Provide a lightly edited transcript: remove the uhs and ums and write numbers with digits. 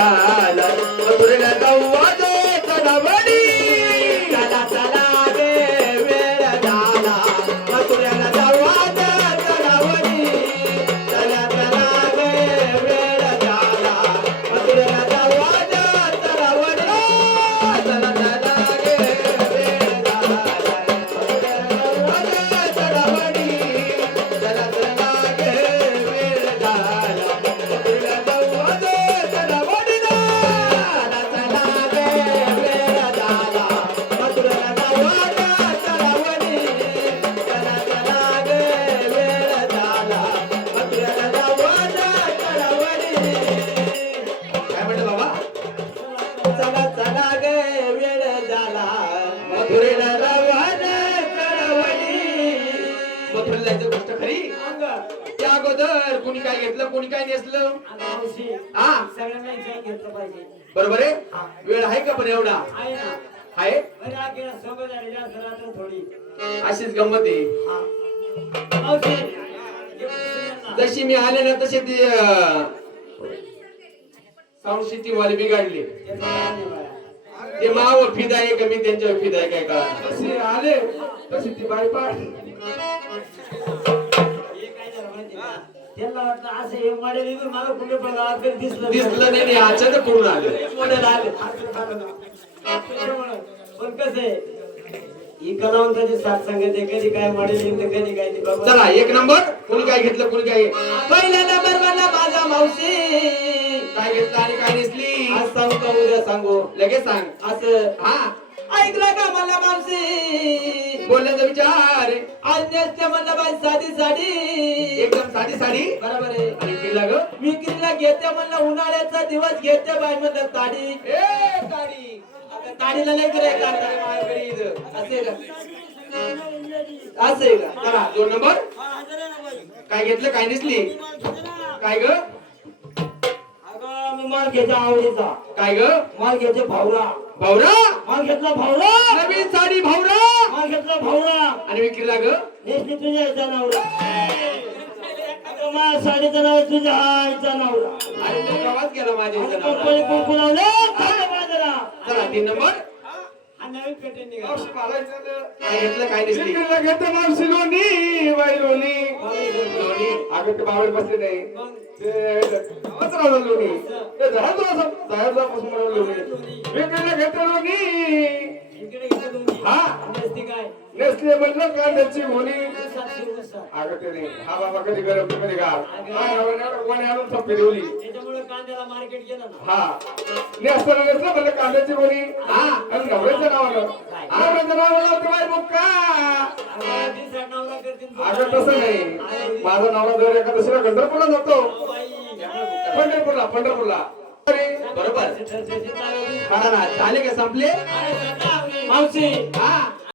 झाला मथुरेला जाऊ चढवणी चला चला गे वेळ झाला मथुरेला जाऊ चढवणी चला चला गे वेळ झाला मथुरेला जाऊ चढवणी चला चला गे वेळ झाला मथुरेला चढवणी चला चला गे वेळ झाला मथुरेला जाऊ चढवणी चला चला गे वेळ झाला मथुरेला जाऊ चढवणी चला चला गे वेळ झाला मथुरेला जाऊ चढवणी काय म्हणतो बाबा चला चला गे वेळ झाला मथुरेला जाऊ चढवणी मथुरेला जायचं गोष्ट खरी त्या अगोदर कोणी काय घेतलं कोणी काय नेसलं हा सगळ्यांना घेतलं पाहिजे बरोबर आहे वेळ आहे का पण एवढा आहे ना आहे बरं आकेला सोबत आले जास्त रात्र थोडी अशीच गंमत आहे मावशी जशी मी आले ना तसे ते साऊंड सिस्टीम वाले बिघडले ते माव फिदा आहे का मी त्यांच्यावर फिदा आहे काय का तसे आले तशी ती बाई पाड त्यांना वाटलं असं हे मॉडेल इथून मला कुठे पण गावात कधी दिसलं नाही अचानक करून आलं मॉडेल आले पण कसं आहे ही कलावंताची साथ सांगत आहे कधी काय मॉडेल येईल कधी काय ते बाबा चला एक नंबर कोणी काय घेतलं कोणी काय पहिला नंबर मला माझा मावशी काय घेतलं आणि काय नेसली आज सांगू का उद्या सांगू लगेच सांग असं हा ऐकलं का मला मावशी बोलण्याचा विचार आज नेसते म्हणलं बाई साधी साडी एकदम साधी साडी बरोबर आहे आणि केला ग विक्रीला घेते म्हणलं उन्हाळ्याचा दिवस घेते बाई म्हणलं साडी ए साडी आता साडीला नाही करे का माझ्याकडे इथं. असे का असे का चला 2 नंबर काय घेतलं काय नेसली काय ग अगं मी माल घ्यायचा आवडीचा काय ग माल घ्यायचे भावरा भावरा माल घेतला भावरा नवीन साडी भावरा माल घेतला भावरा आणि विक्रीला ग नेसली तुझ्या आईचा नवरा अगं माझ्या साडीचं नाव तुझ्या आईचा नवरा आणि तू प्रवास केला माझ्या इथं कंपनी नवरा. कुरकुरावले थांबा बाजारा चला 3 नंबर हा नवीन पॅटर्न निघाला काय घेतलं काय नेसली घेतो मावशी लोणी बाई लोणी लोणी अगं ते बावड बसले नाही ते गावाचं राहतं लोणी ते झाडाचं असं झाडाचं पासून बनवलं लोणी वेगवेगळ्या घेतो लोणी इकडे घेतलं दोन्ही. हा नेसती काय नेसले म्हटलं कांद्याची होणी 700. अगं ते नाही हा बाबा कधी गरम तर कधी गार कोणी आणून सब फिरवली त्याच्यामुळे कांद्याला मार्केट केलं ना हा नेसताना नेसलं म्हणलं कांद्याची होणी हा आणि नवऱ्याच्या नावानं नवऱ्याच्या नावानं होतं बाई बुक्का अगं, दिवसात नवरा करतील तो. अगं तसं नाही माझा नवरा दर एकादशीला पंढरपूरला जातो बाई, पंढरपूरला बरोबर ठरठरठरठर चालवली. खरा ना झाले का संपले मावशी हा